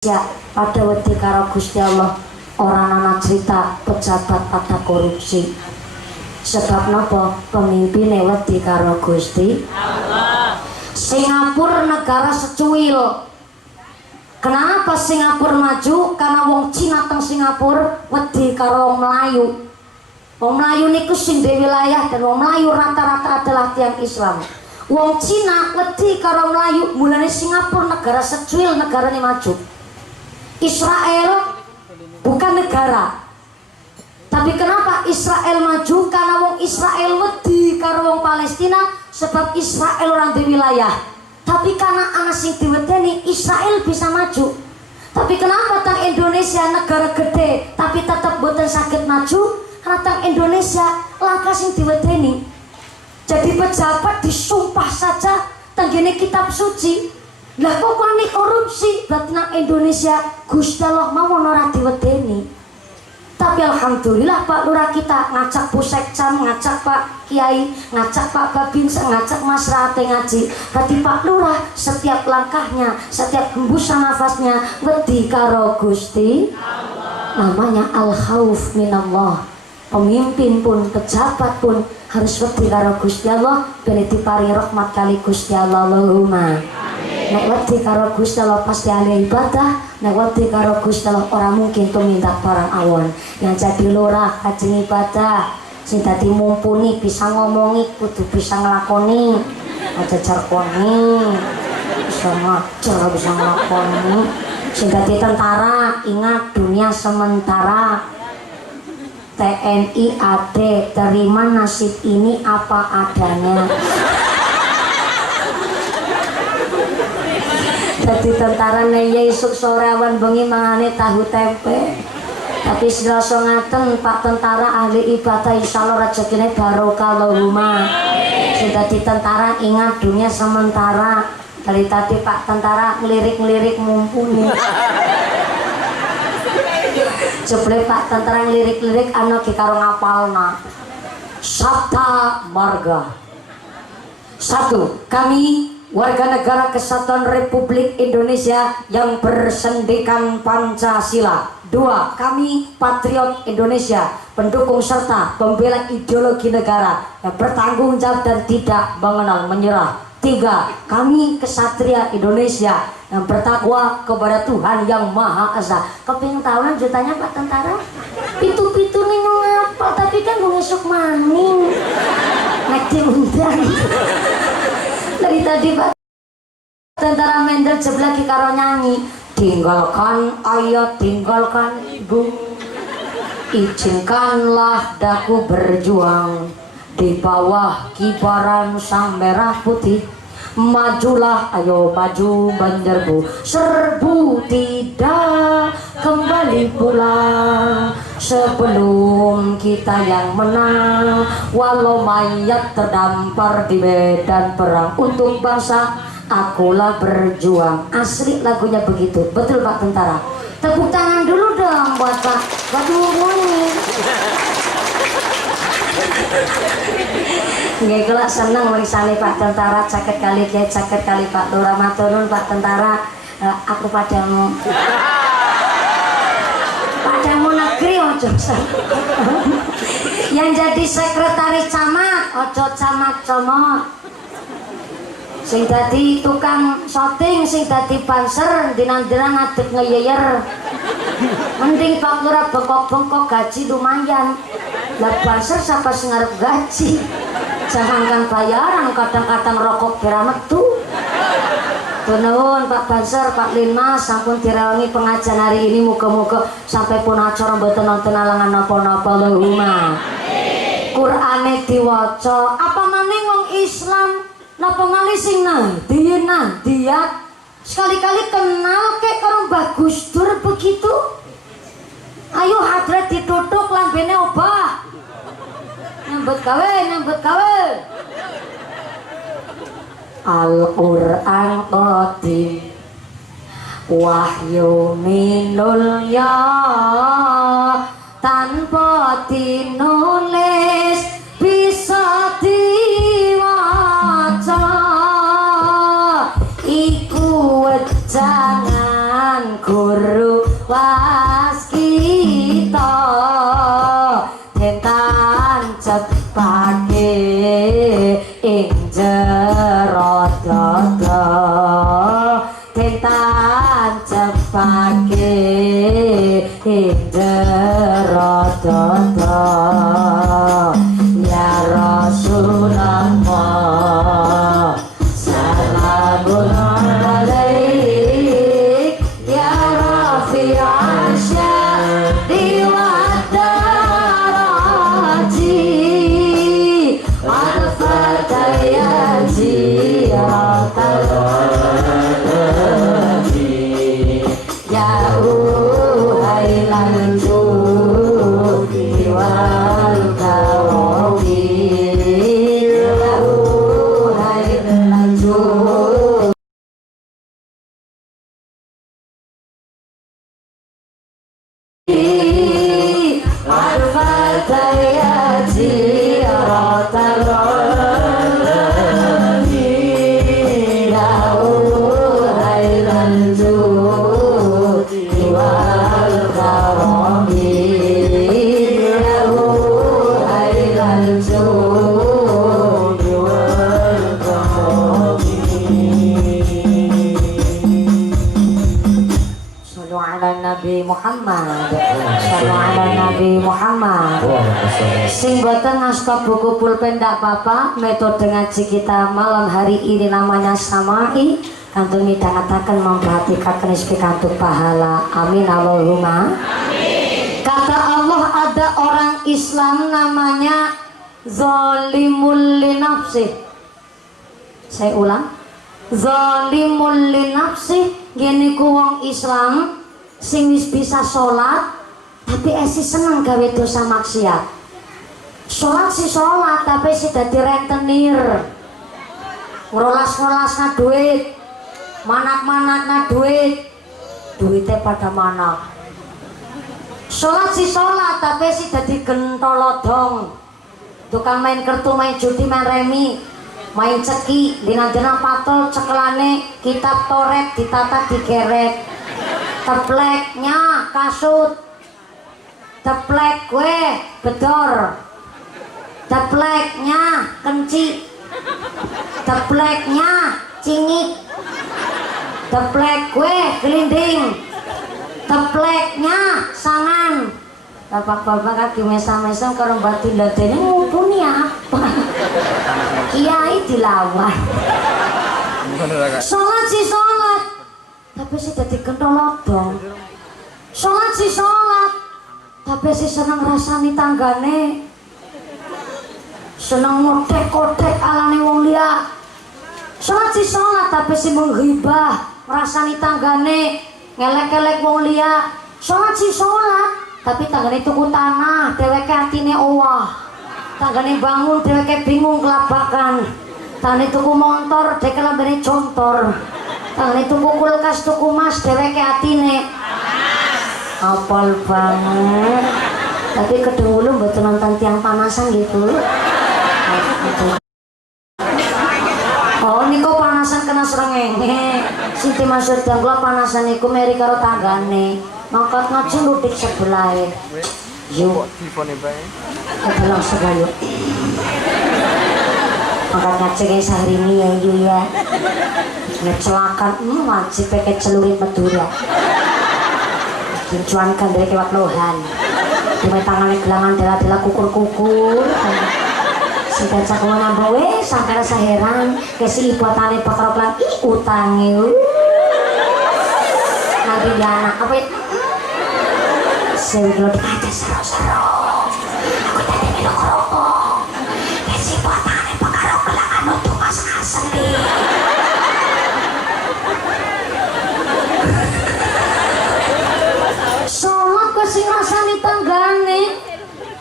Ya, pada wedi karo Gusti Allah orang anak cerita pejabat pada korupsi. Sebab napa pemimpin wedi karo Gusti Allah. Singapura negara secuil. Kenapa Singapura maju? Karena wong Cina teng Singapura wedi karo wong Melayu. Wong Melayu niku sing di wilayah dan wong Melayu rata-rata adalah tiang Islam. Wong Cina wedi karo Melayu, mulane Singapura negara secuil, negarane maju. Israel bukan negara, tapi kenapa Israel maju? Karena wong Israel wedi karo wong Palestina, sebab Israel orang di wilayah. Tapi karena anak sing diwedeni, Israel bisa maju. Tapi kenapa tang Indonesia negara gede tapi tetap boten sakit maju? Karena tang Indonesia langkah sing diwedeni. Jadi pejabat disumpah saja tenggene kitab suci. Lah kok wani korupsi berarti nang Indonesia Gusti Allah mau ora diwedeni. Tapi alhamdulillah Pak Lurah kita ngajak Pusekcam, ngajak Pak Kiai, ngajak Pak Babinsa, ngajak Mas Rate ngaji. Berarti Pak Lurah setiap langkahnya, setiap hembusan nafasnya wedi karo Gusti Allah. Namanya al-khauf minallah. Pemimpin pun, pejabat pun harus wedi karo Gusti Allah ben diparingi rahmat kali Gusti Allah. Allahumma nek wedi karo Gusti Allah pasti ahli ibadah, nek wedi karo Gusti Allah orang mungkin tumindak barang awon. Yang jadi lurah kajeng ibadah, sing dadi mumpuni bisa ngomongi, kudu bisa nglakoni. Aja jarkoni, bisa ngajar, bisa nglakoni. Sing dadi tentara, ingat dunia sementara. TNI AD, terima nasib ini apa adanya. Jadi tentara neye isuk sore awan bengi mangane tahu tempe. Tapi selasa ngaten Pak tentara ahli ibadah insyaallah rezekine barokah Allahumma. Sudah di tentara ingat dunia sementara. Dari tadi Pak tentara ngelirik-ngelirik mumpuni. Jeble Pak tentara ngelirik-ngelirik ana ki karo ngapalna. Sabta marga. 1. Kami warga negara Kesatuan Republik Indonesia yang bersendikan Pancasila. 2. Kami patriot Indonesia, pendukung serta pembela ideologi negara yang bertanggung jawab dan tidak mengenal menyerah. 3. Kami kesatria Indonesia yang bertakwa kepada Tuhan yang Maha Esa. Keping tahunan jutanya Pak tentara? Pitu-pitu nih ngapa? Tapi kan gue ngesuk maning. Nek diundang. Dari tadi Pak tentara Mendel jeblaki karo nyanyi, tinggalkan ayah, tinggalkan ibu, izinkanlah daku berjuang di bawah kibaran sang merah putih. Majulah, ayo maju Banjarbu, serbu tidak kembali pulang sebelum kita yang menang. Walau mayat terdampar di medan perang untuk bangsa, akulah berjuang. Asli lagunya begitu, betul Pak tentara. Tepuk tangan dulu dong buat Pak. Waduh bunyi. Nggih kula seneng wirisane Pak tentara, caket kali Kiai, caket kali Pak Lurah. Matur nuwun Pak tentara, aku padamu. Padamu negeri ojo. Yang jadi sekretaris camat ojo camat comot. Sing dadi tukang syuting, sing dadi banser dinan-dinan ngadeg ngeyeyer. Mending Pak Lurah bengkok-bengkok gaji lumayan. Lah banser siapa sing ngarep gaji? Jangankan bayaran, kadang-kadang rokok kira metu. Nuwun Pak Banser, Pak Linmas sampun direwangi pengajian hari ini, muga-muga sampai pun acara mboten nonton alangan napa-napa. Allahumma. Qur'ane diwaca, apa maning wong Islam napa malih sing diat sekali-kali kenal kek karo Mbah Gus Dur begitu. Ayo hadrat ditutuk lambene obah. Nyambut gawe. Al-Qur'an qadim wahyu minul ya, tanpa dinulis bisa diwaca. Iku wejangan Qur'an guru waskita dentan cepake ing jero dada dentan cepake ing jero dada ya Rasulullah salamun alaik ya rafi'an syadi wa daraji al-fatayati ya uhailan judi wal karomi ya uhailan judi al-fatayati ratarani ya uhailan judi wal karomi ya uhailan judi wal karomi. Sallu ala Nabi Muhammad. Sallu ala Nabi Muhammad. Sing boten naskah buku pulpen ndak apa-apa. Metode ngaji kita malam hari ini namanya samai. Kantun midhangetaken memperhatikan pikantuk pahala. Amin Allahumma. Amin. Kata Allah ada orang Islam namanya zalimul linafsih. Saya ulang. Zalimul linafsih gini ku wong Islam sing wis bisa sholat tapi esi seneng gawe dosa maksiat. Sholat si sholat tapi si dadi rentenir, ngerolas-ngerolas na duit, manak-manak na duit, duitnya pada manak. Sholat si sholat tapi si dadi gentolodong, tukang main kertu, main judi, main remi, main ceki, dina-dina patol cekelane kitab toret ditata digeret, tepleknya kasut, teplek gue bedor, tepleknya kenci, tepleknya cingik, teplek gue gelinding, tepleknya sangan. Bapak-bapak kaki mesam-mesam karo batin ladene ngumpuni apa? Kiai dilawan. Sholat si sholat, tapi si dadi kentolodong. Sholat si sholat, tapi si seneng rasani tanggane, seneng ngotek-kotek alane wong liya. Sholat si sholat, tapi si menghibah rasani tanggane, ngelek-ngelek wong liya. Sholat si sholat, tapi tanggane tuku tanah, dheweke atine owah. Tanggane bangun, dheweke bingung kelabakan. Tanggane tuku montor, dheweke lambene jontor. Tanggane tuku kulkas, tuku mas, dheweke atine apal banget. Tapi kedulu mboten nonton tiang panasan gitu. Oh niku panasan kena srengenge. Siti maksud kula panasan niku meri karo tanggane. Mangkat ngaji ludik sebelah. Yuk. Kita langsung yuk. Mangkat ngaji kayak sehari ini ya yuk ya. Ngecelakan wajib pakai celurit Madura. Dicuankan dari kewat lohan. Cuma tangannya gelangan dela-dela kukur-kukur. Sudah cakungan ambawe sampai rasa heran. Kesi ibuatannya bakal pelan utangi. Nanti dia anak apa itu? Saya kalau aja seru-seru. Aku tadi minum kerupuk. Kesi ibuatannya bakal gelangan untuk masak-masak nih. Sholat kesi ngrasani tanggane.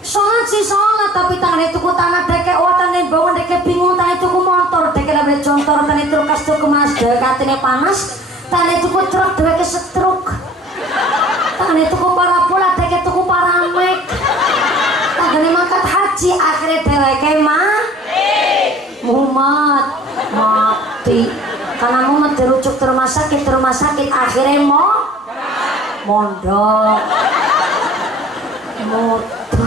Sholat si sholat tapi tangannya tuku tanah deke watane bangun deke bingung tangannya tuku motor deke label contor tangannya trukas tuku Mazda katanya panas tangannya tuku truk deke setruk tangannya tuku parabola deke tuku paramek tangannya mangkat haji akhirnya deke mumat mati karena mumat dirujuk ke rumah sakit akhirnya mau mondok modal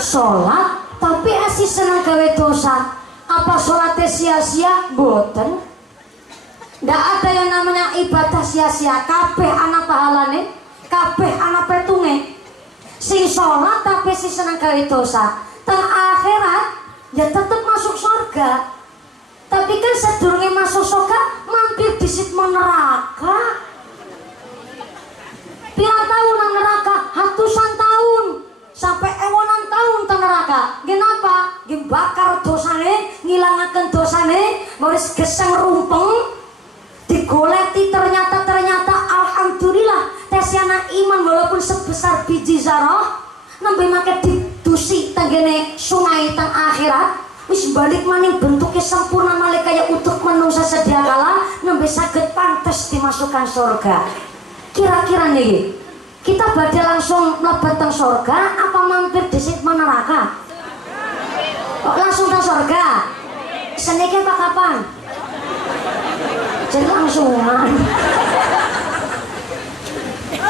sholat tapi asih senang gawe dosa. Apa sholatnya sia-sia? Boten. Ndak ada yang namanya ibadah sia-sia. Kabeh ana pahalane, kabeh ana petunge. Sing sholat tapi si senang gawe dosa, teng akhirat ya tetep masuk surga. Tapi kan sedurunge masuk surga mampir disit neraka. Pirang tahun nang neraka? Ratusan tahun sampai ewonan tahun teng neraka. Kenapa? Dibakar dosane, ngilangaken dosane, baris geseng rumpeng, digoleti ternyata alhamdulillah tesiana iman walaupun sebesar biji zarah, nembe make didusi tenggene sungai teng akhirat. Wis balik maning bentuknya sempurna malih kaya utuh menungsa sedia kala, nembe saged pantes dimasukkan surga. Kira-kira nih, kita badhe langsung mlebet teng surga apa mampir disit neraka? Kok langsung teng surga? Seniki apa kapan? Jadi langsungan.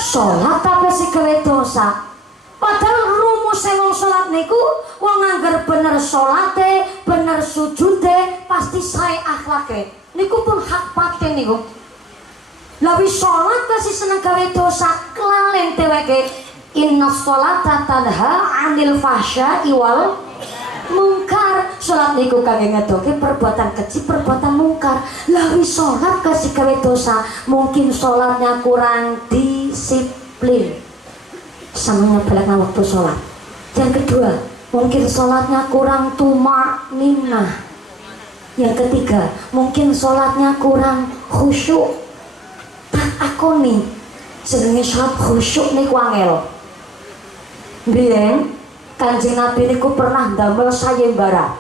Sholat tapi si gawe dosa. Padahal rumusé wong sholat niku wong angger bener sholate, bener sujude, pasti sae akhlake. Niku pun hak paten niku. Lawi sholat pasti seneng gawe dosa, kelalen dheweke. Inna sholata tanha 'anil fahsya'i wal mungkar. Sholat niku kangge ngedoke perbuatan keji, perbuatan mungkar. Lawi sholat kasih gawe dosa, mungkin sholatnya kurang disiplin sama nyebelek waktu sholat. Yang kedua, mungkin sholatnya kurang tumak-ninah. Yang ketiga, mungkin sholatnya kurang khusyuk. Tak aku nih jenenge sholat khusyuk niku angel. Biyen Kanjeng Nabi niku pernah ndamel sayembara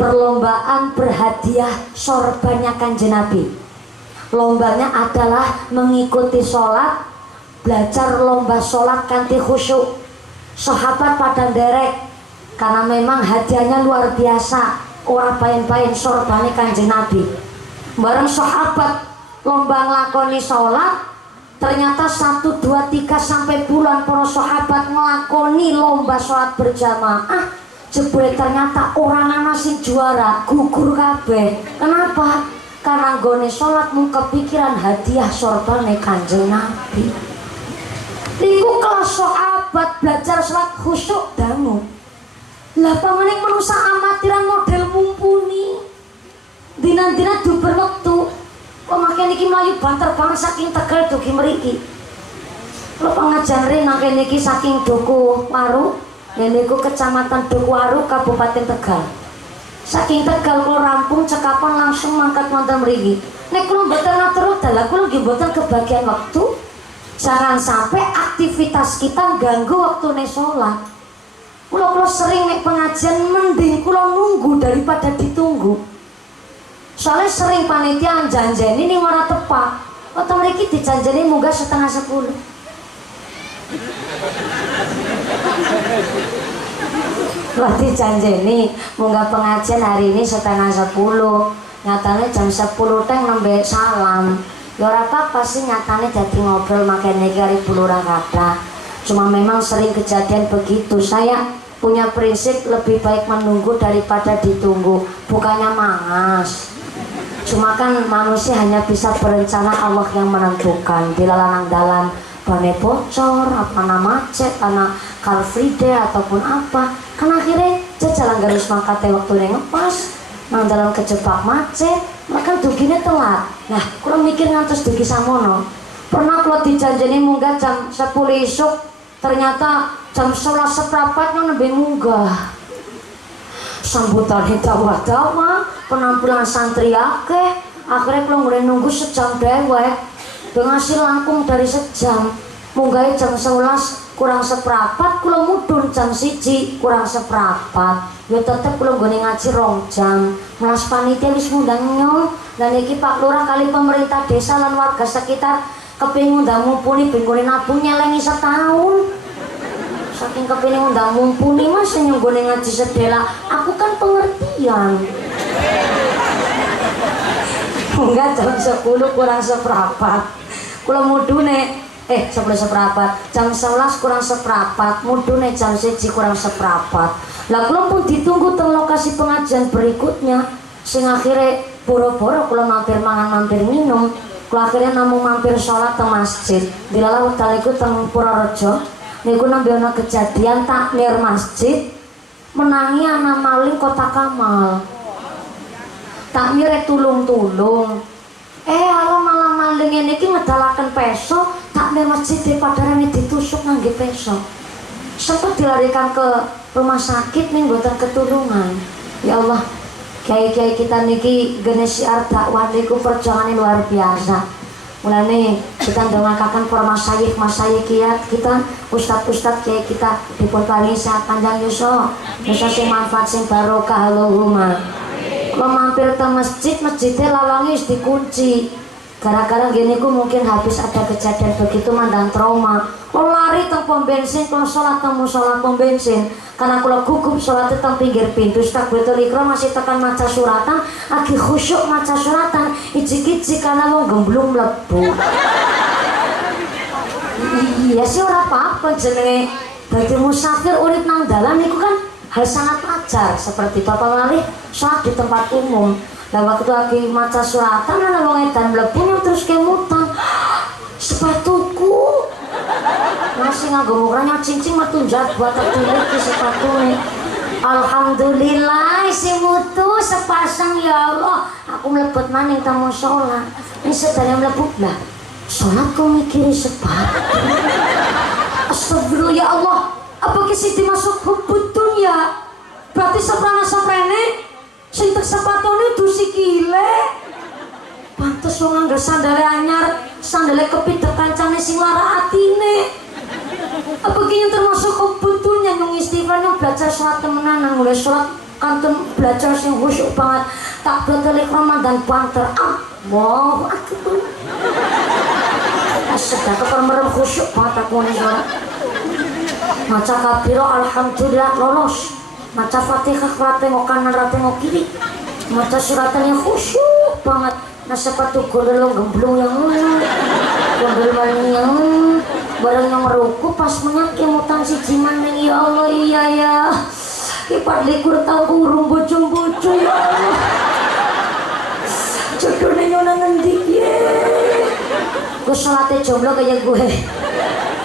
perlombaan berhadiah sorbannya Kanjeng Nabi. Lombanya adalah mengikuti sholat, belajar lomba sholat kanthi khusyuk. Sahabat pada nderek karena memang hadiahnya luar biasa, ora pain-pain sorbane Kanjeng Nabi. Bareng sahabat lomba nglakoni sholat, ternyata 1, 2, 3 sampai puluhan para sahabat nglakoni lomba sholat berjamaah. Jebule ternyata orang ana sing juara, gugur kabeh. Kenapa? Karena nggone sholat mung kepikiran hadiah sorbane Kanjeng Nabi. Niku kelas sahabat belajar sholat khusyuk dangu. Lah pamaning manusa amatiran model mumpuni. Dina-dina duber wektu. Kok makin iki mlayu banter banget saking Tegal dugi mriki. Kalau pengajian nang kene iki saking Duku Waru, niku Kecamatan Duku Waru, Kabupaten Tegal. Saking Tegal kula rampung cekapan langsung mangkat wonten mriki. Nek kula mboten ngatur dalah kula nggih mboten kebagian waktu. Jangan sampai aktivitas kita ganggu waktune sholat. Kula sering nek pengajian mending kula nunggu daripada ditunggu. Soalnya sering panitia janjeni ning ora tepat. Waktu mriki dijanjeni munggah 9:30. Lah dijanjeni munggah pengajian hari ini 9:30. Nyatane jam 10 teng nembe salam. Ya ora apa-apa sih, nyatane dadi ngobrol makanya iki hari bulurah kathah. Cuma memang sering kejadian begitu. Saya punya prinsip lebih baik menunggu daripada ditunggu, bukannya mangas. Cuma kan manusia hanya bisa berencana, Allah yang menentukan. Bila lanang dalan bane bocor, apa nama macet, karena Car Free Day ataupun apa, kan akhirnya jalan garus mangkate waktu ngepas, nang dalam kejebak macet, makan dugine telat. Nah, kalau mikir ngantos dugi samono. Pernah kalau dijanjeni munggah jam 10 isuk, ternyata jam 11:15 nembe munggah. Sambutan dawa-dawa, penampilan santri akeh. Akhirnya kalau mulai nunggu sejam dewek, ngasih langkung dari sejam. Munggahnya jam 11 kurang seperempat, kalau mudun jam 1 kurang seperempat. Ya tetep kalau gue ngaji 2 jam. Melas panitia wis ngundang nyong. Dan iki Pak Lurah kali pemerintah desa lan warga sekitar kepingin ngundang mumpuni bengkone nabung nyelengi setahun. Saking kepingin undang mumpuni mas nyunggone ngaji sedela, aku kan pengertian. Enggak, jam 10 kurang seperempat. Kula mudune 10 seperempat. Jam 11 kurang seperempat. Mudune jam 1 kurang seperempat. Lah kula pun ditunggu teng lokasi pengajian berikutnya. Sing akhirnya boro-boro kula mampir mangan mampir minum. Kula akhirnya namung mampir sholat teng masjid. Dilala wekdal iku teng Purworejo. Niku nembe ana kejadian takmir masjid menangi anak maling kotak amal. Takmire tulung-tulung. Halo malah maling ini ngedalaken peso, takmir masjid padarane ditusuk ngangge peso. Sempat dilarikan ke rumah sakit ning mboten ketulungan. Ya Allah, kiai-kiai kita niki genes siar dakwah niku perjuangannya luar biasa. Mulane kita ndongakaken para masyayikh kita, ustad-ustad kiai kita dipun paringi sehat panjang yuswa, bisa sing manfaat sing barokah Allahumma. Kalau mampir ke masjid, masjidnya lawangnya wis dikunci. Gara-gara gini ku mungkin habis ada kejadian begitu mandang trauma. Kalau lari teng pom bensin, kalau sholat teng musola pom bensin. Karena kalau gugup sholat teng pinggir pintu, takbiratul ihram masih tekan maca suratan, lagi khusyuk maca suratan, ijik-ijik karena wong gemblung mlebu. Iya sih ora apa-apa jenenge bagi musafir urip nang dalan niku kan hal sangat wajar, seperti bapak lari sholat di tempat umum. Dan waktu lagi maca suratan ana wong edan mlebu terus kemutan. Sepatuku masih nganggo ukurannya cincin metu njat buat tertulis di sepatune. Alhamdulillah si mutu sepasang ya Allah. Aku mlebet maning tamu sholat. Ini sedaya mlebu lah. Sholat kok mikiri sepatu. Astagfirullah ya Allah. Apa kisi dimasuk hubud dunya? Berarti soprano-soprane sing tek sepatune dusi kile. Pantes wong nganggo sandale anyar, sandale kepidhek kancane sing lara atine. Apa kini termasuk kebutuhannya nyung istighfar nyung belajar sholat temenan nang mulai sholat kanten belajar sing khusyuk banget takbiratul ihram dan banter Allahu akbar. Asyhadu kepermerem khusyuk banget aku ning sholat. Maca kabira alhamdulillah lolos. Maca Fatihah rate ngok kanan rate ngok kiri. Maca suratannya khusyuk banget. Nah sepatu gondol gemblung yang gondol maling yang barang yang meruku pas menyaki mutan si jiman ning ya Allah iya ya. Kipat likur tau urung bocong-bocong ya Allah. Jodohnya nyona ngendik ye. Gue sholatnya jomblo kayak gue.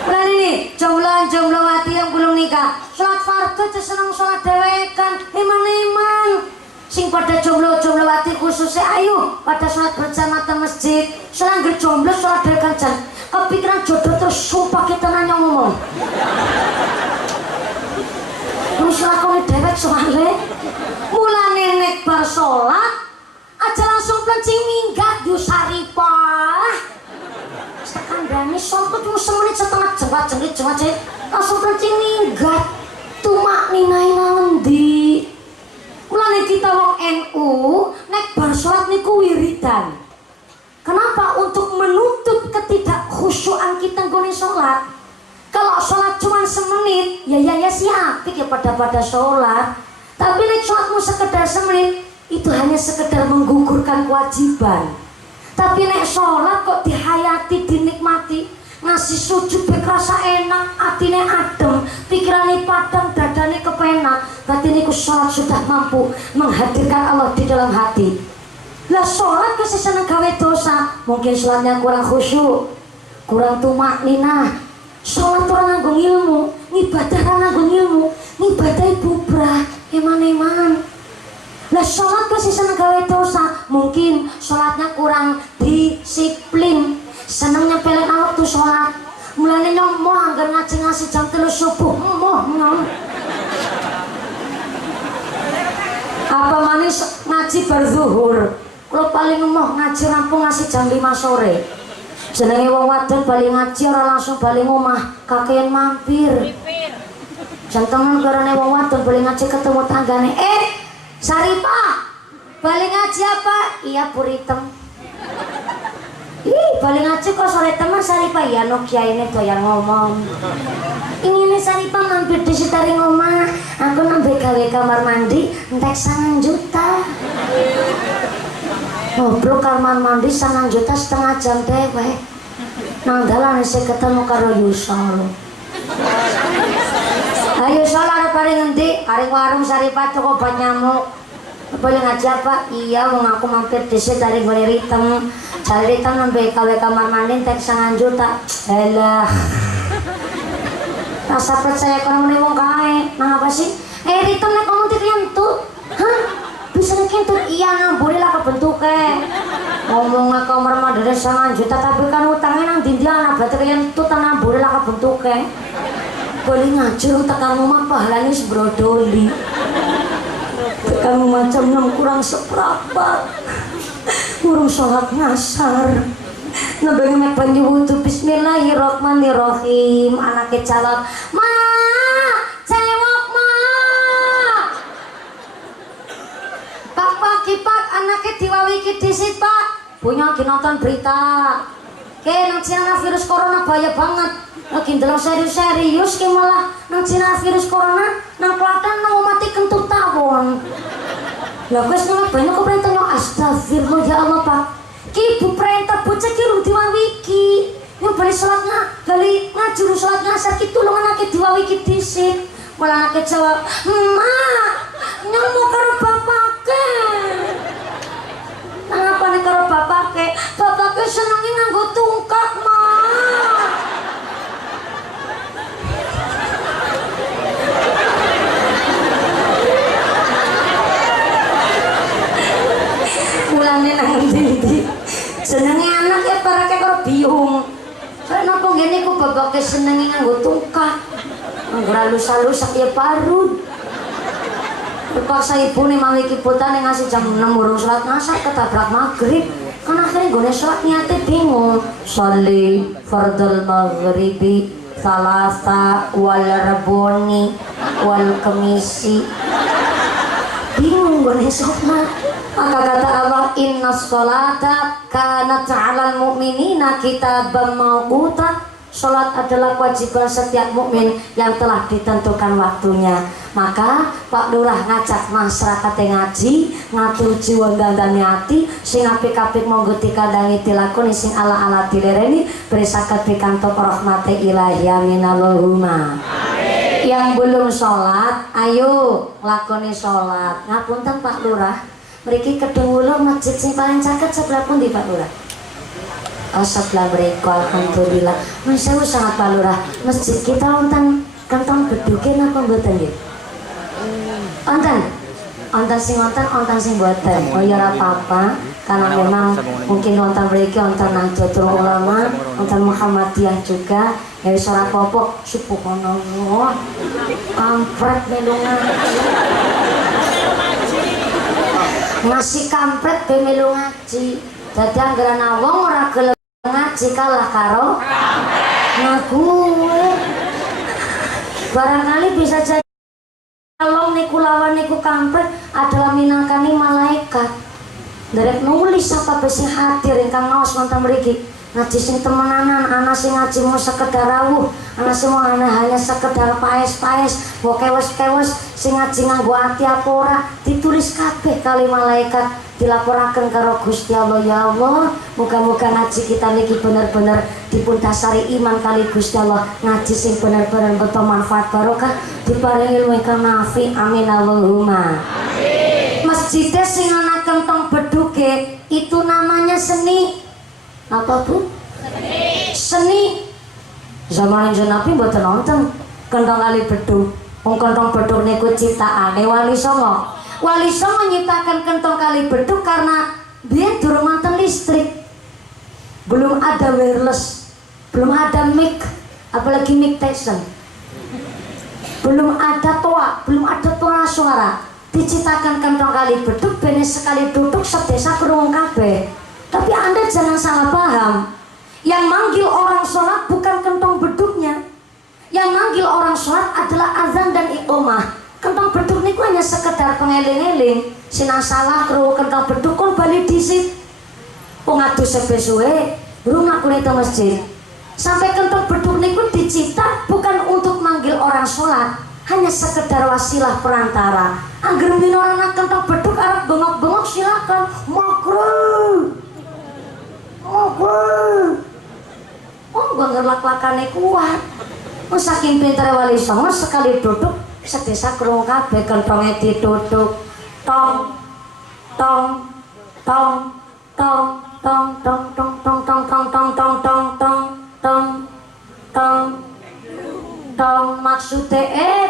Nah ini jomblo hati yang belum nikah. Sholat fardu seneng sholat dewekan. Iman-iman. Sing pada jomblo hati khususnya ayo pada sholat berjamaah di masjid. Selanggar jomblo sholat dewekan jan. Kepikiran jodoh terus sumpah kita nanya ngomong. Terus lakoni dewek soalnya. Mulane nek bar sholat aja langsung kencing minggat yuk saripah. Sekandani sholat cuma semenit setengah jengkat langsung kencing minggat. Tumak ninai nanti. Mulane kita wong NU nek bar sholat niku wiridan. Kenapa? Untuk menutup ketidakkhusyuan kita nggone sholat. Kalau sholat cuma semenit, ya siap ya pada sholat. Tapi nek sholatmu sekedar semenit, itu hanya sekedar menggugurkan kewajiban. Tapi nek sholat kok dihayati, dinikmati, ngasih sujud berasa enak, atine adem, pikirannya padam, dadane kepenak. Berarti niku sholat sudah mampu menghadirkan Allah di dalam hati. Lah sholat kasih seneng gawe dosa, mungkin sholatnya kurang khusyuk, kurang tumak ninah. Sholat orang nganggo ilmu, ngibadah orang nganggo ilmu, ngibadah bubrah, eman. Lah sholat kasih seneng gawe dosa, mungkin sholatnya kurang disiplin, senengnya pelek waktu sholat. Mulane nyomoh anggar ngaji jam 3 subuh, nyom. Apa manis ngaji berzuhur? Kalau paling emoh ngaji rampung ngasih jam 5 sore. Jenenge wong wadon bali ngaji ora langsung bali omah, kakean mampir. Jantengan karane wong wadon bali ngaji ketemu tanggane. Saripah, bali ngaji apa? Iya Puritem. Bali ngaji kok sore teman Saripah ya no kiai ini doyan ngomong. Ini Saripah mampir di setari omah. Aku nambah gawe kamar mandi entek 9 juta. Ngobrol kamar mandi 9 juta setengah jam dewe. Nang dalan saya ketemu karo Yusol. Ayo Yusol arep paling ngendi? Arep warung Saripat toko obat nyamuk. Boleh ngaji apa? Iya, mau aku mampir dhisik dari Gole Ritem. Cari Ritem nembe gawe kamar mandi tek 9 juta. Alah. Rasa percaya kono muni wong kae. Nang apa sih? Ritem nek ngomong dikentut. Hah? Bisa dikentut? Iya, nang boleh lah kebentuke. Ngomong kamar mandi 9 juta tapi kan utangnya nang ndi ana berarti kentut nang boleh lah kebentuke. Boleh ngajur tekan rumah pahalane sebrodoli. Tekan macam 6 kurang seperempat. Urung sholat ngasar. Nabengi mek banyu wudu bismillahirrahmanirrahim. Anake calon, "Ma, cewek ma." Pak pagi Pak, anake diwawiki disit Pak. Punya lagi nonton berita. Nang Cina virus corona bahaya banget. Lagi dalam serius ke malah nang Cina virus corona nang Klaten nang mati kentut tawon. Lah wis nang banyak kok perintahnya astagfirullah ya Allah Pak. Ki ibu perintah bocah ki rung diwawiki. Yang bali salatnya, bali ngajur salat ngasar ki tulung anake diwawiki disit. Malah anake jawab, "Mak, nyemu karo bapake." Nang apa nek karo bapake? Bapake senenge nganggo tungkak, Mak. Mulane nang ndi senenge anak ya parake karo biung. Soale napa ngene ku bapake senenge nganggo tungkak. Nganggo halus-halus sak ya parut. Terpaksa ibu nih mawi kiputane ngasih jam 6 urung sholat ngasar ketabrak maghrib. Kan akhirnya gue sholat niatnya bingung. Sholli fardul maghribi salasa wal raboni wal kemisi. Bingung gue sholat. Maka kata Allah, inna sholata kanat 'alal mu'minina kitaban mawquta. Sholat adalah kewajiban setiap mukmin yang telah ditentukan waktunya. Maka Pak Lurah ngajak masyarakat yang ngaji, ngatur jiwa dandani hati, sing apik-apik monggo dikandangi dilakoni, sing ala-ala dilereni, bersakit pikantuk rahmati ilahi amin Allahumma. Yang belum sholat, ayo lakoni sholat. Ngapunten Pak Lurah, mriki kedungula masjid sing paling caket sebelah pundi Pak Lurah? Sebelah mereka, alhamdulillah. Masya Allah sangat Pak Lurah. Masjid kita wonten kantong beduke napa mboten nggih? Wonten sing mboten. Oh ya ora apa-apa, karena memang mungkin wonten mriki wonten Nahdlatul Ulama, wonten Muhammadiyah juga. Ya wis ora apa-apa, subhanallah. Kampret melungan. Ngasih kampret be melu ngaji. Dadi anggaran wong ora gelem ngaji kalah karo ngaku. Barangkali bisa jadi kalau niku lawan niku kampret adalah minangkani malaikat. Derek nulis apa besi hadir ingkang naos wonten mriki. Ngaji sing temenanan, ana sing ngaji mau sekedar rawuh, ana sing mau hanya sekedar paes-paes, mau kewes-kewes, sing ngaji nganggo ati apa ora, ditulis kabeh kali malaikat, dilaporaken karo Gusti Allah. Ya Allah, muga-muga ngaji kita niki bener-bener dipun dasari iman kali Gusti Allah, ngaji sing bener-bener beto manfaat barokah, diparingi ilmu ingkang nafi, amin Allahumma. Amin. Masjidnya sing ana kentong beduke itu namanya seni. Apa Bu? Seni. Zaman Nabi mboten nonton kentong kali beduk. Wong kentong beduk niku ciptaane Wali Songo. Wali Songo nyiptakan kentong kali beduk karena dia durung wonten listrik. Belum ada wireless, belum ada mic, apalagi mic Tyson. Belum ada toa, belum ada pengeras suara. Diciptakan kentong kali beduk bene sekali duduk sedesa krungu kabeh. Tapi Anda jangan salah paham. Yang manggil orang sholat bukan kentong beduknya. Yang manggil orang sholat adalah azan dan iqomah. Kentong beduk niku hanya sekedar pengeling-eling. Sinang salah kru kentong beduk kon bali disit. Pengadu sebesuwe rumah kulita masjid. Sampai kentong beduk niku dicipta bukan untuk manggil orang sholat, hanya sekedar wasilah perantara. Angger minora kentong beduk arep bengok-bengok silakan. Makruh. Makruh. Oh, gua ngerlak-lakane kuat. Wong saking pintere Wali Songo sekali duduk sedesa krungu kabeh kentonge ditutuk. Tong tong tong tong tong tong tong tong tong tong tong tong tong tong tong tong tong maksude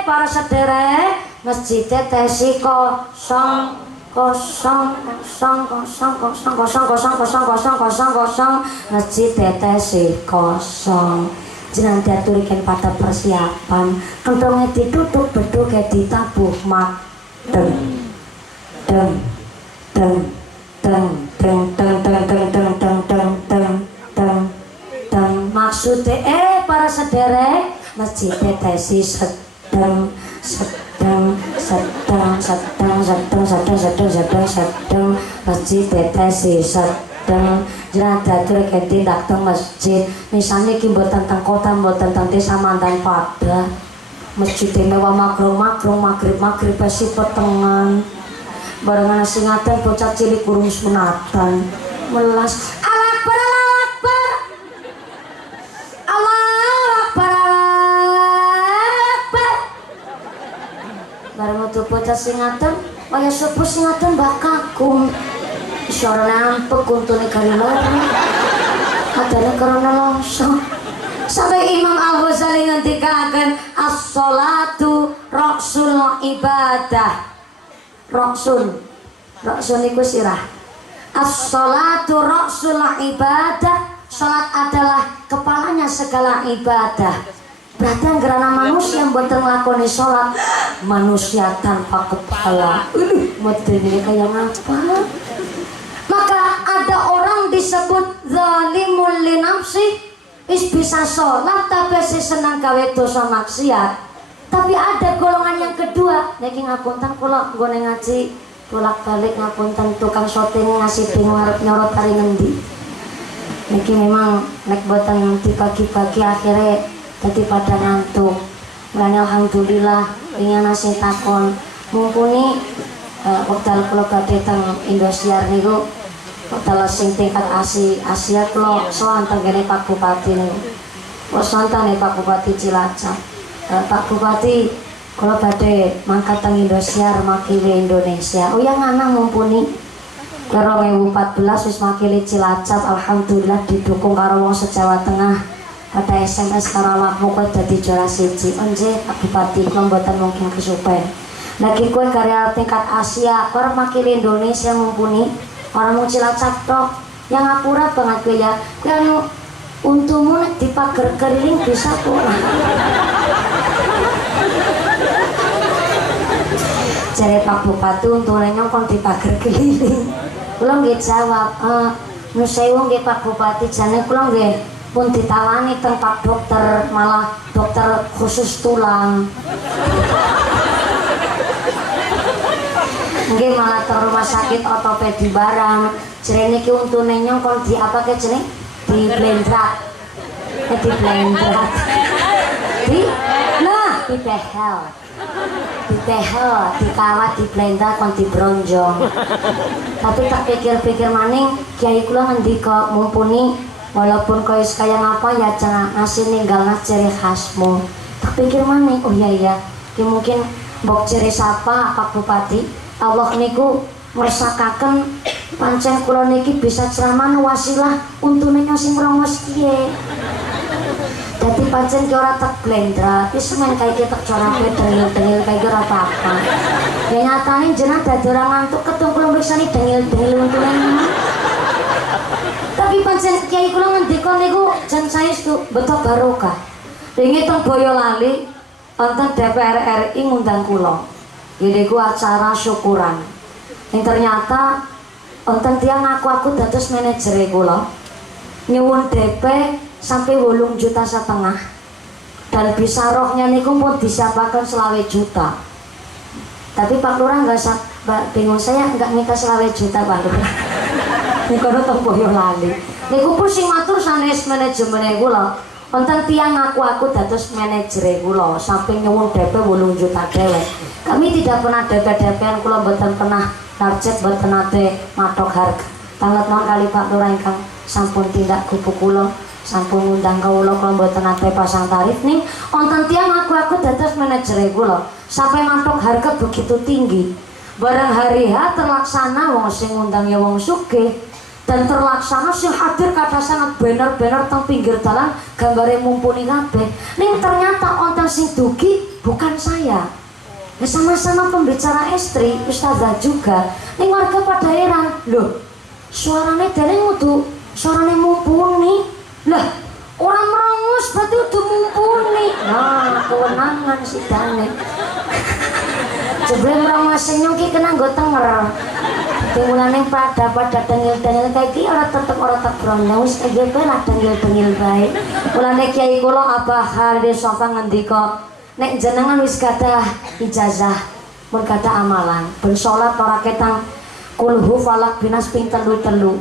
para sederek masjid tesi kosong kosong kosong kosong kosong kosong kosong kosong kosong kosong kosong masjid tesi kosong jeneng diaturiken pada persiapan kentonge ditutuk beduke ditabuh mak deng deng deng deng deng deng deng deng deng deng deng deng deng deng maksude para sederek masjid tesi sedeng sedeng sedeng sedeng sedeng sedeng sedeng sedeng sedeng masjid tesi sedeng jeneng diaturiken tindak teng masjid misalnya iki mboten teng kota mboten teng desa mandan pada masjid mewah magrong maghrib pesi petengan barengan singatan bocah cilik kurung sunatan melas Allah akbar Allah akbar Allah akbar Allah akbar bareng metu bocah singatan kaya sepuh singatan mbak kakung suaranya ampek untune kari loro adane karena longsor sampai Imam Al-Ghazali ngendikaken as-sholatu ra'sul ibadah. Roksun iku sirah. As-sholatu roksul ibadah. Salat adalah kepalanya segala ibadah. Berarti yang gerana manusia yang boten nglakoni salat manusia tanpa kepala. Modene kayak apa? Maka ada orang disebut zalimul li nafsi, wis bisa salat tapi senang gawe dosa maksiat. Tapi ada golongan yang kedua, niki ngapunten kula nggone ngaji bolak-balik ngapunten tukang syuting ngasih bingung arep nyorot kari ngendi. Niki memang nek boten nganti pagi-pagi akhirnya dadi pada ngantuk. Mulane alhamdulillah ingin nasi takon mumpuni wekdal kula badhe teng Indosiar niku wekdal sing tingkat Asia kula sowan teng kene Pak Bupati niku. Kula sowan Pak Bupati Cilacap. Pak Bupati, kalau badhe mangkat teng Indosiar makili Indonesia. Oh yang anak mumpuni. 2014 wis makili Cilacap, alhamdulillah didukung karo wong se-Jawa Tengah. Ada SMS karo awakmu kowe dadi juara siji. Onje Pak Bupati kula mboten mungkin kesupen. Lagi kowe karya tingkat Asia, kowe makili Indonesia mumpuni. Orang mau Cilacap tok. Yang akurat banget kowe ya. Kowe anu untumu nek dipager keliling bisa kok. Jare Pak Bupati untune nyong kon dipager keliling. Kula nggih jawab, "Nuwun sewu nggih Pak Bupati, jane kula nggih pun ditawani teng Pak Dokter, malah dokter khusus tulang." Nggih malah teng rumah sakit ortopedi barang. Jare niki untune nyong kon di apa ke jeneng? Di blendrat. Di blendrat. Di behel. Dikawat, di blender, kon dibronjong. Tapi tak pikir-pikir maning, kiai kula ngendika mumpuni walaupun kowe kaya ngapa ya jangan ngasih ninggalna ciri khasmu. Tak pikir maning, oh iya, ki mungkin mbok ciri sapa Pak Bupati. Allah niku ngersakaken pancen kula niki bisa ceramah wasilah untune sing ngrongos kiye. Dadi pancen ki ora tak blendra, wis men kaya ki tak corape dengil-dengil kaya ora apa-apa. Ya nyatane jenengan dadi ora ngantuk ketung kula mriksani dengil-dengil untune. Tapi pancen kiai kula ngendika niku jan saestu beto barokah. Wingi teng Boyolali wonten DPR RI ngundang kula. Niku acara syukuran. Yang ternyata wonten tiyang aku dados manajer kula. Nyuwun DP sampai 8,5 juta dan bisa rohnya niku pun disiapakan 20 juta. Tapi Pak Lurah nggak bingung, saya nggak minta 20 juta Pak Lurah. Niku teng Boyolali. Niku pun sing matur sanes manajemen kula. Wonten tiyang aku dados manajer kula sampai nyuwun DP 8 juta dhewe. Kami tidak pernah DP-DP-an, kula mboten pernah target boten nate matok harga. Tanget non kali Pak Lurah ingkang sampun tindak gubuk kula, sampun ngundang kawula kula mboten nate pasang tarif nih. Wonten tiyang aku dados manajer kula, sampai matok harga begitu tinggi. Barang hari H terlaksana wong sing ngundang ya wong sugih, dan terlaksana sing hadir kata sangat banner-banner teng pinggir dalan gambare mumpuni kabeh. Ning ternyata wonten sing dugi bukan saya. Ya sama-sama pembicara istri, ustazah juga. Ning warga pada heran, loh suarane dene ngudu suarane mumpuni. Lah orang merongus berarti udah mumpuni. Nah kewenangan si dane. Jebule merongus senyum ki kena nggo tenger. Timulane pada dengil-dengil kayak iki ora tetep ora tak brondong wis EGP lah dengil-dengil bae. Mulane kiai kula Abah Khalid Sofa ngendika, nek jenengan wis gadah ijazah, mun gadah amalan, ben salat ora ketang kulhu falak binas ping telu-telu.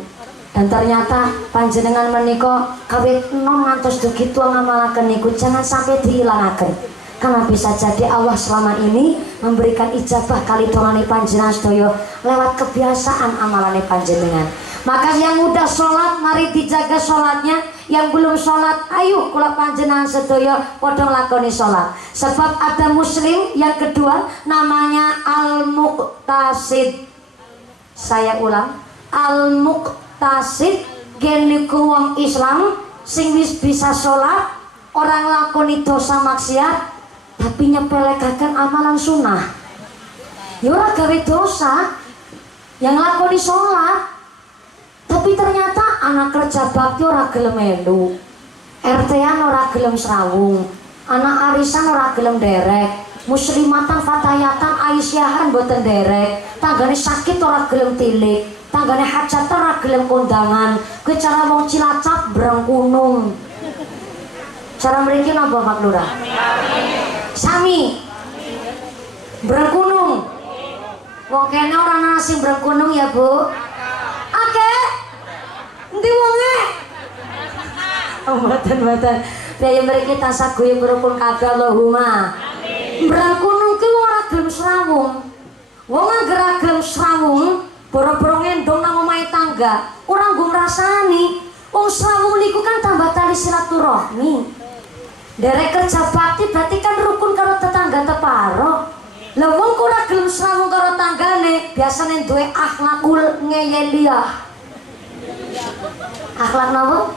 Dan ternyata panjenengan menika kawit nom ngantos dugi tuang ngamalaken niku jangan sampai diilangaken. Karena bisa jadi Allah selama ini memberikan ijabah kali dongane panjenengan sedaya lewat kebiasaan amalane panjenengan. Maka yang udah sholat mari dijaga sholatnya, yang belum sholat ayo kula panjenengan sedaya padha nglakoni sholat. Sebab ada muslim yang kedua namanya al-muqtasid. Saya ulang, al-muqtasid geniku wong Islam sing wis bisa sholat, orang lakoni dosa maksiat tapi nyepelekaken amalan sunnah. Ya ora gawe dosa, yang lakoni sholat tapi ternyata anak kerja bakti ora gelem melu, RT-an ora gelem srawung, anak arisan ora gelem derek, muslimatan fatayatan aisyah boten derek, tanggane sakit ora gelem tilik, tanggane hajat ora gelem kondangan, kecara wong Cilacap Brengkunung. Cara mriki napa Pak Lurah? Sami Brengkunung. Wong kene ora ana sing Brengkunung ya, Bu? Akeh. Endi wonge? Oh, mboten. Daya mriki tansah guyub rukun kabeh Allahumma. Amin. Brengkunung ki ora gelem srawung. Wong anggere gelem srawung, boro-boro ngendong nang omahe tangga, ora nggo ngrasani. Wong srawung niku kan tambah tali silaturahmi. Derek kerja bakti berarti kan rukun karo tetangga teparo. Lah wong ora gelem srawung karo tanggane, biasane duwe akhlakul ngeyeliah. Akhlak napa?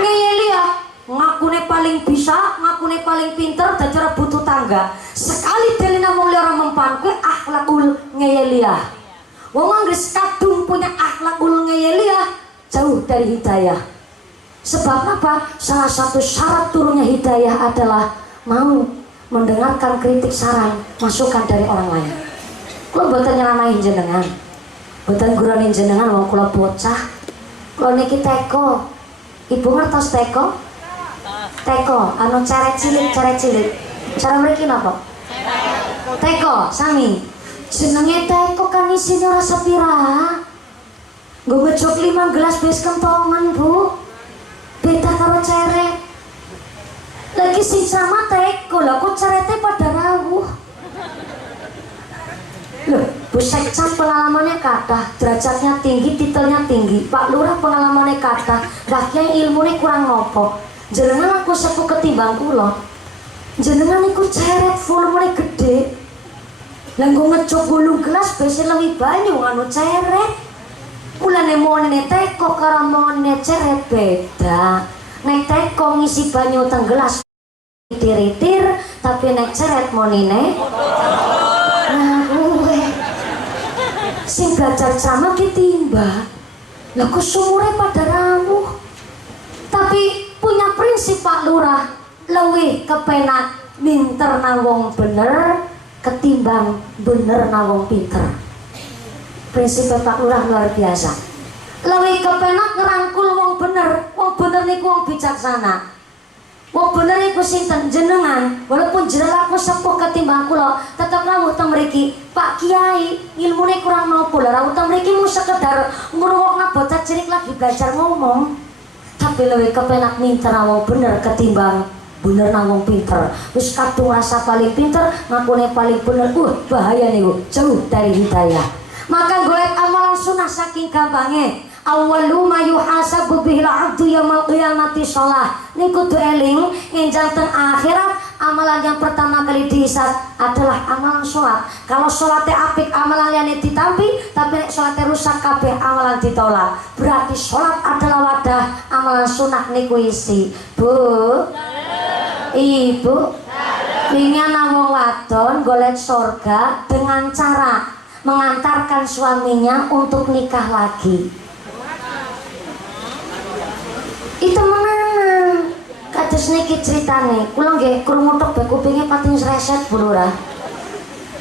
Ngeyeliah. Ngakune paling bisa, ngakune paling pinter, dadi rebut tangga. Sekali dene wong liya mempan kuwi akhlakul ngeyeliah. Wong anggere kadung punya akhlakul ngeyeliah, jauh dari hidayah. Sebab apa? Salah satu syarat turunnya hidayah adalah mau mendengarkan kritik saran, masukan dari orang lain. Kula boten nyeramahin jenengan, boten guronin jenengan wong kula bocah. Kula niki teko. Ibu ngertos teko? Teko, anu ceret cilik. Cara mriki napa? Teko, sami. Jenenge teko kan isine ora sepira. Nggo ngejok 5 gelas wis kentongan, Bu. Beda karo ceret. Lagi sing sama teko, lho kok cerete pada rawuh. Loh, Bu Sekcam pengalamannya kathah, derajatnya tinggi, titelnya tinggi. Pak Lurah pengalamannya kathah, Mbah Kyai ilmune kurang ngopo. Jenengan aku sepuh ketimbang kula. Jenengan iku ceret volumene gede. Lah nggo ngejok 8 gelas bese luwih banyu anu ceret. Mulane monene teko karo monene ceret beda. Nek teko ngisi banyu teng gelas ritir-ritir, tapi nek ceret monene nah kuwe sing belajar sama ditimba. Lah kok sumure pada rawuh. Tapi punya prinsip Pak Lurah, luwih kepenak minter na wong bener ketimbang bener na wong pinter. Prinsip Pak Lurah luar biasa. Luwih kepenak ngerangkul wong bener niku wong bijaksana. Wong bener iku sinten? Jenengan. Walaupun jenengan aku sepuh ketimbang kula, tetep rawuh teng mriki. Pak Kiai, ilmune kurang nopo lho, rawuh teng mriki mu sekedar ngrungokna bocah cilik lagi belajar ngomong. Tapi luwih kepenak minter wong bener ketimbang bener nang wong pinter. Wis kadung rasa paling pinter, ngakune paling bener. Bahaya niku, jauh dari hidayah. Maka golek amalan sunah saking gampangnya. Awwalu ma yuhasabu bihil abdu yaumil qiyamati shalah. Niku kudu eling enjang teng akhirat amalan yang pertama kali dihisab adalah amalan sholat. Kalau sholatnya apik amalan yang ditampi, tapi nek sholatnya rusak kabeh amalan ditolak. Berarti sholat adalah wadah amalan sunah niku isi. Bu, Ibu, ingin wong wadon golek surga dengan cara mengantarkan suaminya untuk nikah lagi. Itu menang. Kados niki ceritane, kula nggih krungu tok be kupinge pating sreset Bu Lurah.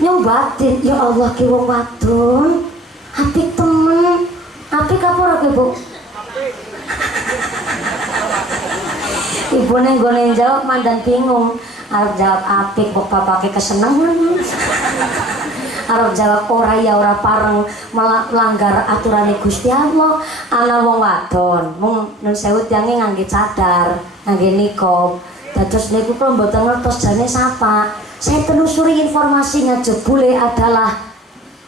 Nyobatin, ya Allah ki wong wadon. Apik temen. Apik apa ora ki, Bu? Ibune nggone jawab mandan bingung. Arep jawab apik kok bapake kesenengan. Arep jawab ora ya ora pareng melanggar aturane Gusti Allah. Ana wong wadon mung nun sewu tiange ngangge cadar, ngangge niqab. Dados niku kula mboten ngertos jane sapa. Saya telusuri informasinya, jebule adalah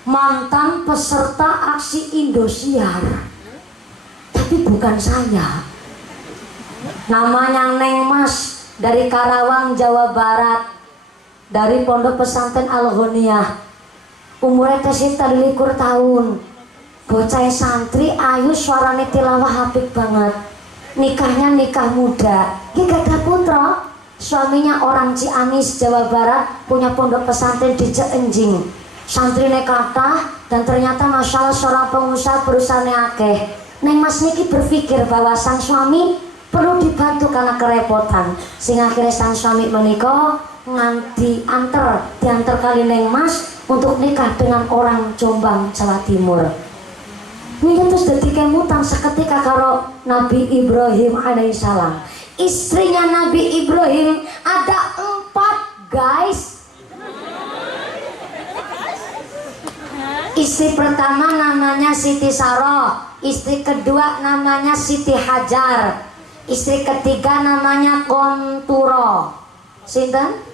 mantan peserta aksi Indosiar. Tapi bukan saya. Namanya Neng Mas dari Karawang, Jawa Barat. Dari Pondok Pesantren Al-Ghaniyah. Umurnya tesih 23 tahun. Bocah santri ayu suarane tilawah apik banget. Nikahnya nikah muda. Ki gadah putra. Suaminya orang Ciamis, Jawa Barat, punya pondok pesantren di Cienjing. Santrine kathah dan ternyata masalah seorang pengusaha perusahaannya akeh. Neng Mas niki berpikir bahwa sang suami perlu dibantu karena kerepotan. Sehingga akhirnya sang suami menikah diantar kali Neng Mas untuk nikah dengan orang Jombang, Jawa Timur. Ini terus dadi kemutan seketika karo Nabi Ibrahim alaihissalam. Istrinya Nabi Ibrahim ada 4 guys. Istri pertama namanya Siti Saroh, istri kedua namanya Siti Hajar, istri ketiga namanya Konturo. Sinten?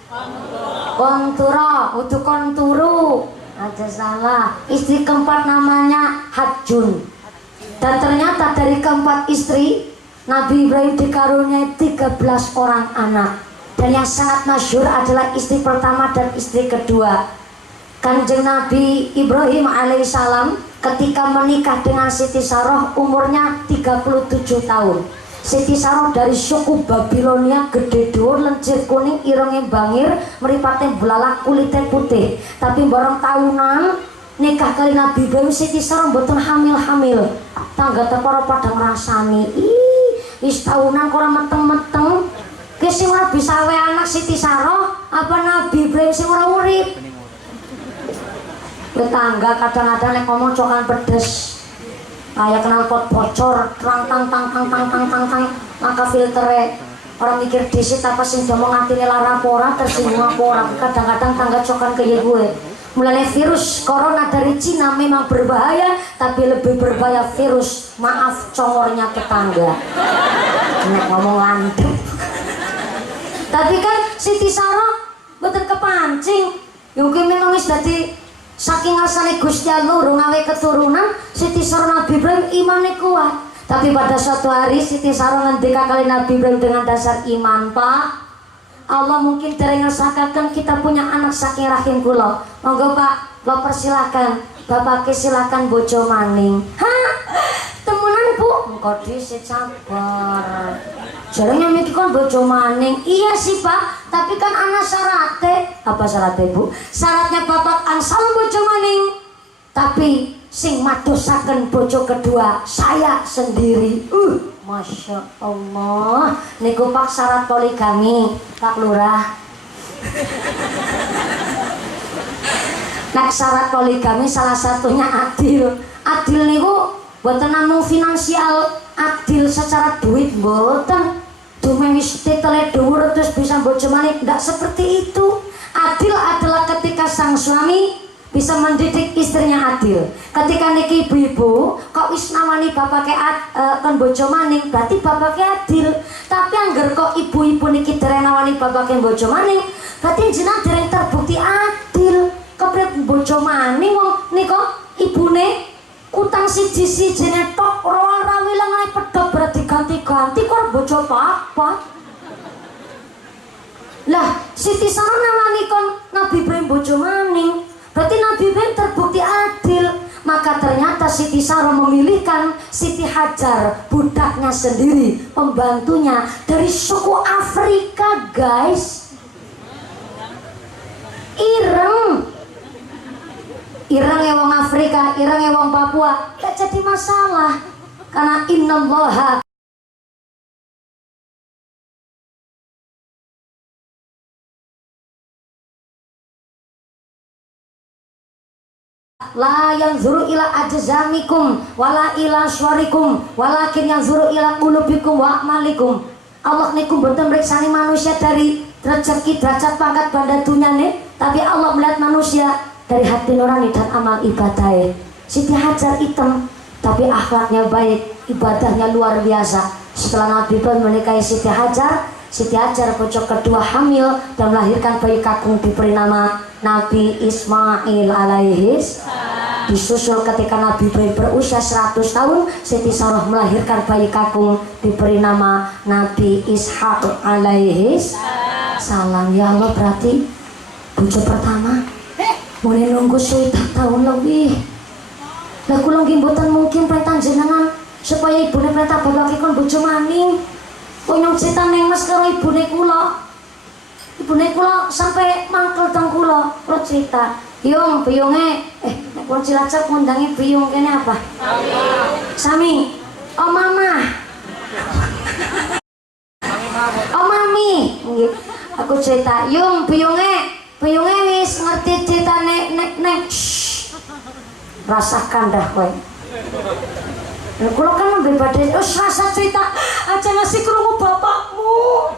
Konturo, udah konturu aja salah. Istri keempat namanya Hajjun. Dan ternyata dari keempat istri Nabi Ibrahim dikaruniai 13 orang anak. Dan yang sangat masyhur adalah istri pertama dan istri kedua. Kanjeng Nabi Ibrahim alaihissalam ketika menikah dengan Siti Saroh umurnya 37 tahun. Siti Saroh dari suku Babilonia, gede dhuwur, lencir kuning, irenge bangir, mripate bulalak, kulite putih. Tapi bareng tahunan nikah kali Nabi Ibrahim, Siti Saroh mboten hamil-hamil. Tangga-tangga pada ngrasani, wis tahunan kok ora meteng-meteng. Ki sing ora bisa wae anak Siti Saroh apa Nabi Ibrahim sing ora urip. Tetangga kadang-kadang nek ngomong cokan pedes. Kayak kenal pot bocor, tang maka filternya orang mikir disit apa sih ngomong ngatine lara pora tersinggung apa orang. Kadang-kadang tangga cokan kayak gue. Mulai virus corona dari Cina memang berbahaya, tapi lebih berbahaya virus maaf congornya tetangga. Nek ngomong landep. Tapi kan Siti Saroh betul kepancing. Mungkin memang wis dadi saking ngersane Gusti Allah urung gawe keturunan, Siti Saroh Nabi Ibrahim imane kuat. Tapi pada suatu hari Siti Saroh ngendika kali Nabi Ibrahim dengan dasar iman, Pak, Allah mungkin dereng ngersakaken kita punya anak saking rahim kula. Monggo Pak, lo persilahkan, Bapak silakan bojo maning. Hah? Temenan Bu? Engko dhisik sabar. Jarangnya mikir kon bojo maning. Iya sih Pak, tapi kan anak syaratnya. Apa syaratnya Bu? Syaratnya Bapak angsal bojo maning. Tapi sing madosaken bojo kedua saya sendiri. Masya Allah. Niku Pak syarat poligami Pak Lurah. Nah syarat poligami salah satunya adil. Adil niku boten namung finansial, adil secara duit boten. Dume wis titele dhuwur terus bisa bojo maning, ndak seperti itu. Adil adalah ketika sang suami bisa mendidik istrinya adil. Ketika niki ibu-ibu kok wis nawani bapake kon bojo maning, berarti bapake adil. Tapi angger kok ibu-ibu niki dereng nawani bapake bojo maning, berarti jenengan dereng terbukti adil. Keprip bojo maning wong nika ibune utang siji tok ora rawi lengae pedhot berarti ganti-ganti kok bojo papat. Lah Siti Sarah nawani kon Nabi Ibrahim bojo maning. Berarti Nabi Ibrahim terbukti adil. Maka ternyata Siti Sarah memilihkan Siti Hajar, budaknya sendiri, pembantunya dari suku Afrika, guys. Ireng ya wong Afrika, ireng ya wong Papua, gak jadi masalah. Karena innallaha la yanzuru ila ajzamikum wala ila syarikum walakin yanzuru ila qulubikum wa amalikum. Allah niku mboten mriksani manusia dari rezeki, derajat, pangkat, banda dunyane, tapi Allah melihat manusia dari hati nurani dan amal ibadahnya. Siti Hajar hitam tapi akhlaknya baik, ibadahnya luar biasa. Setelah Nabi Ibrahim menikahi Siti Hajar bojo kedua hamil dan melahirkan bayi kakung, diberi nama Nabi Ismail alaihis. Disusul ketika Nabi Ibrahim berusia 100 tahun, Siti Sarah melahirkan bayi kakung, diberi nama Nabi Ishak alaihis salam. Ya Allah, berarti bojo pertama mulai nunggu sudah tahun lebih. Lah kula nggih mboten mungkin perintah jenengan supaya ibune perintah bapak kon bojo maning. Kok nyong cerita neng mas karo ibune kula. Ibune kula sampai mangkel teng kula cerita. Yung biyunge nek kula Cilacap ngundangi biyung kene apa? Sami. Oh mama. Oh mami. Nggih. Aku cerita, yung biyunge wis ngerti cerita nek rasakan dah kowe. Kalau kan lebih badai, rasa cerita aja ngasih krungu bapakmu.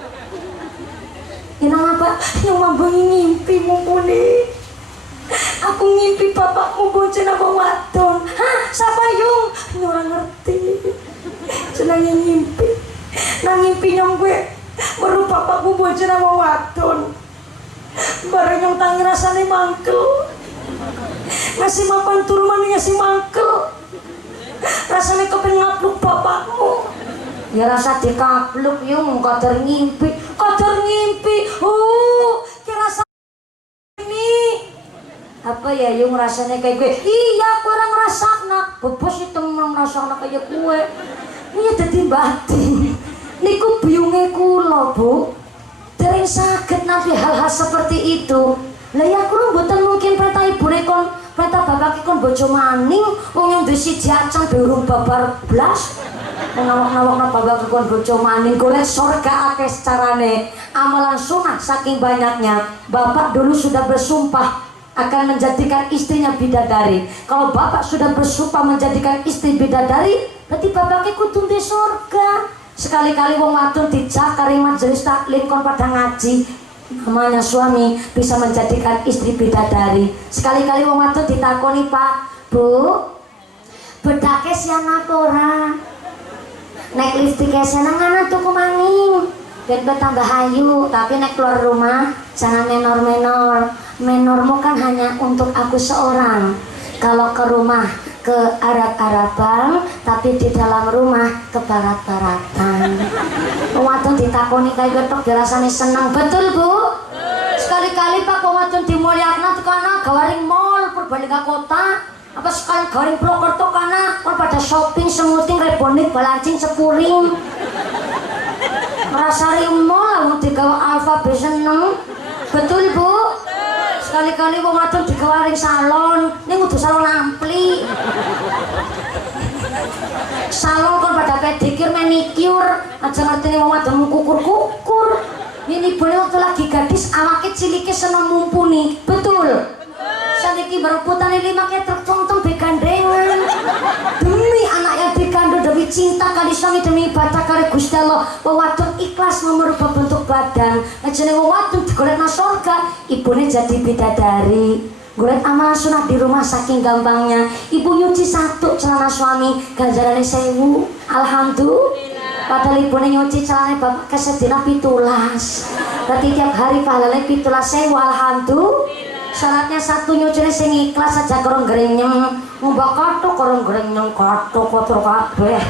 Ini apa? Yang mambangi ngimpi mumpuni. Aku ngimpi bapakmu bonceng apa wadon. Hah? Siapa yung? Ini orang ngerti. Senangnya ngimpi. Nang ngimpi nyong gue baru bapakmu bonceng apa wadon. Bareng yang tangi rasanya mangkel. Ngasih mapan turman ngasih mangkel. Rasanya kepengen ngapluk bapakmu. Ya rasa dikapluk yung kadar ngimpi. Kira rasa ini apa ya yung rasanya kayak gue. Iya aku orang ngerasakna. Bebos itu ngerasakna kayak gue. Ini jadi batin. Niku biungnya kula bu. Dereng saged nampi hal-hal seperti itu. Lah ya kurang mboten mungkin perintah ibune kon, perintah bapak kon bojo maning, wong yang duwe siji acang durung babar blas. Nawak-nawakna bapak kon bojo maning golek surga akeh carane. Amalan sunah saking banyaknya. Bapak dulu sudah bersumpah akan menjadikan istrinya bidadari. Kalau bapak sudah bersumpah menjadikan istri bidadari, berarti bapaknya kudu di surga. Sekali-kali wong wadon dijak kari majelis taklim kon pada ngaji, namanya suami bisa menjadikan istri bidadari. Sekali-kali wong wadon ditakoni, Pak, Bu, bedake siana ora? Nek lipstike senengana tuku maning, ben tambah ayu, tapi nek keluar rumah jangan menor-menor. Menormu kan hanya untuk aku seorang. Kalau ke rumah ke Arab-Araban, tapi di dalam rumah ke barat-baratan. Wadon ditakoni kayak getok dirasani seneng. Betul Bu? Sekali-kali Pak wadon dimulyakna tekana gawaring mall Purbalingga kota. Apa sekali gawaring Purwokerto kana kon pada shopping semuting rebonik balancing sepuring. Ngrasari mall mau digawa Alfa B seneng. Betul Bu? Sekali-kali wong wadon digawaring salon, ning kudu salon ampli. Salon kon pada pedikir, manicure, aja ngertine wong wadon kukur-kukur. Ini boleh waktu lagi gadis awake cilike seneng mumpuni. Betul. Saniki berputane 5 ketrek tong-tong begandengan. Demi anak yang dikandung, demi cinta kali suami, demi ibadah kali Gusti Allah, wong wadon ikhlas merubah bentuk badan. Ajane wong wadon digolekna surga, ibune jadi bidadari. Golek amal sunah di rumah saking gampangnya. Ibu nyuci satu celana suami, ganjarane 1000. Alhamdulillah. Padahal ibune nyuci celana bapak kesedina 17. Berarti tiap hari pahalane 17.000. Alhamdulillah. Syaratnya satu nyucine sing ikhlas aja kurang grenyem. Ngumbak kathok kurang grenyem kathok kotor kabeh.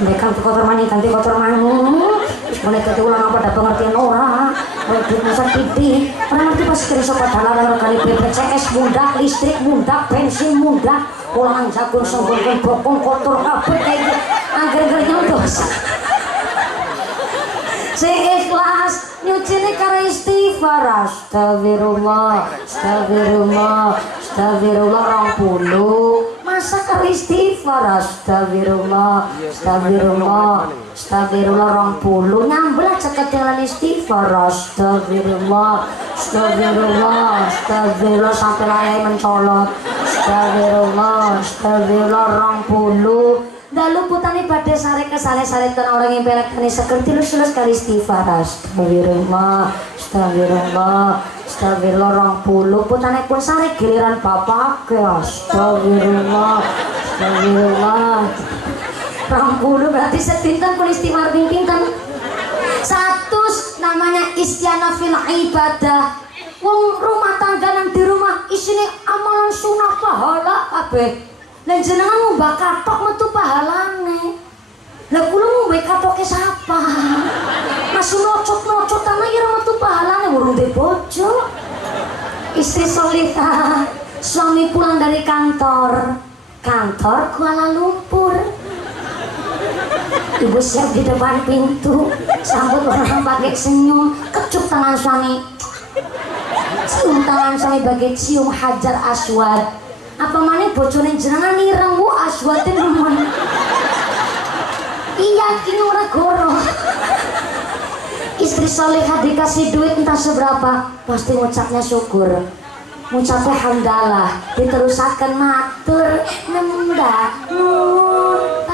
Nek ganti kotor mani ganti kotor mangu. Mulai ganti ulang apa dah pengertian ora. Duit masa titik. Ora ngerti pas kira sapa dalan kali BPJS mundak, listrik mundak, bensin mundak. Ulangan jagung sembungkeun bokong kotor kabeh kayak gitu. Angger-angger nyontos. Sing ikhlas nyucine karo istighfar. Astagfirullah, astagfirullah, astagfirullah 20. Masa karo istighfar. Astagfirullah, astagfirullah, astagfirullah 20. Nyambel aja ketelan istighfar. Astagfirullah, astagfirullah, astagfirullah sampai lalai mencolot. Astagfirullah, astagfirullah 20. Dalu putane badhe sare kesale-sare ten orang yang pelekane sekerti lu kali istighfar. Astagfirullah, astagfirullah, astagfirullah 20. Putane pun sare giliran bapak ke astagfirullah, astagfirullah 20. Berarti sepinten pun istighfar pinten 100. Namanya istiana fil ibadah. Wong rumah tangga nang di rumah isine amalan sunah pahala kabeh. Lan jenengan ngumbak kathok metu pahalane. Lah kula ngumbak kathoke sapa? Masih nocot-nocot ana ya metu pahalane urung de bojo. Istri solihah, suami pulang dari kantor Kuala Lumpur. Ibu siap di depan pintu, sambut orang pakai senyum, kecup tangan suami. Cium tangan suami bagai cium Hajar Aswad. Apa mana bojone jenengan nireng bu aswatin nemen. Iya kini ora goro. Istri solehah dikasih duit entah seberapa, pasti ngucapnya syukur. Ngucapnya hamdalah, diterusakan matur nembak muta.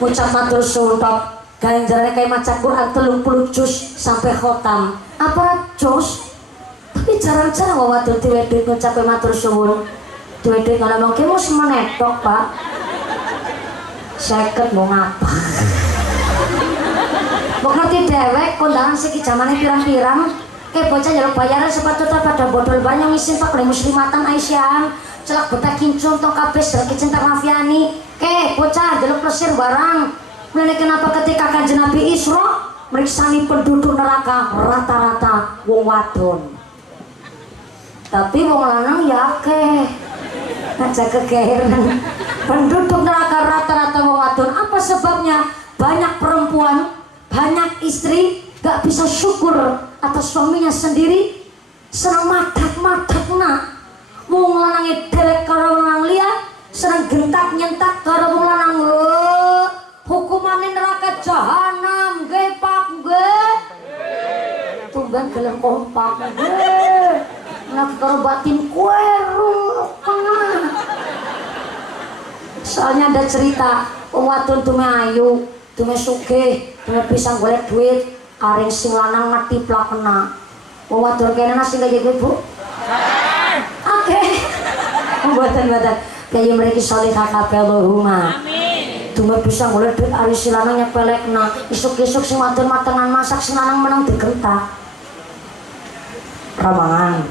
Ngucap matur suntop, ganjarannya kayak maca Quran 30 juz sampai khotam. Apa juz? Tapi jarang-jarang wawadur diwedek ngucapnya matur suwun. Duit-duit kalau mau kemo semua netok pak. Seket mau ngapa? Mau ngerti dewek kondangan segi zamannya pirang-pirang. Kayak bocah jaluk bayaran sepatu pada bodol banyak ngisin pak oleh muslimatan Aisyah. Celak betah kincung tong kabes lagi cinta Rafiani. Kayak bocah jaluk plesir barang. Mulai kenapa ketika kanjeng Nabi Isra meriksani penduduk neraka rata-rata wong wadon. Tapi wong lanang ya akeh. Aja kegeeran. Penduduk neraka rata-rata wong wadon. Apa sebabnya? Banyak perempuan, banyak istri gak bisa syukur atas suaminya sendiri. Senang madak-madak nak. Wong lanang delek karo wong liya, senang gentak nyentak karo wong lanang. Hukumane neraka jahanam, nggih Pak, nggih. Tunggang gelem kompak, nggih. Nak karo batin kueru soalnya ada cerita wadon tume ayu, tume sugih, tume bisa golek duit, aring sing lanang ngatiplak kena. Wadon kene sing kaya ibu. Oke. Mboten-mboten. Kaya mriki salihah kabeh Allahumma. Amin. Tume bisa golek duit aring sing lanang nyepelekna, isuk-isuk sing wadon matengan masak sing lanang menang digentak. Ramangan.